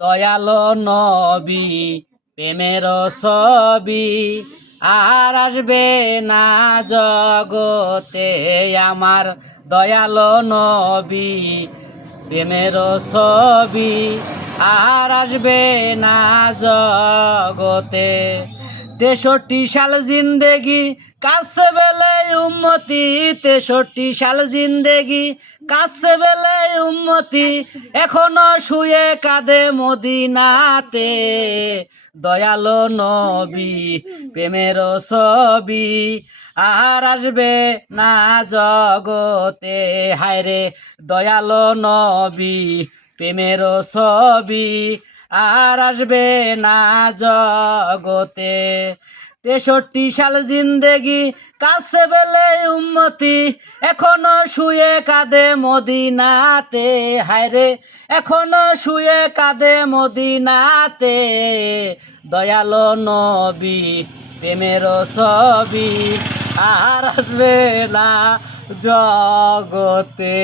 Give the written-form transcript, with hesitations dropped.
দয়ালো নবী প্রেমের ছবি আর আসবে না জগতে আমার দয়ালো নবী প্রেমের ছবি আর আসবে না জগতে 63 সাল জিন্দেগি কাছে বেলে উম্মতি 63 সাল জিন্দেগি কাছে বেলে উম্মতি এখনো শুয়ে কাঁদে মদিনাতে দয়ালো নবী প্রেমের ছবি আর আসবে না জগতে হায়রে দয়ালো নবী প্রেমের ছবি আর আসবে না জগতে 63 সাল জিন্দেগি কাছে বেলে উম্মতি এখনো শুয়ে কাঁদে মদিনাতে হায়রে এখনো শুয়ে কাঁদে মদিনাতে দয়ালো নবী প্রেমের ছবি আর আসবে না জগতে।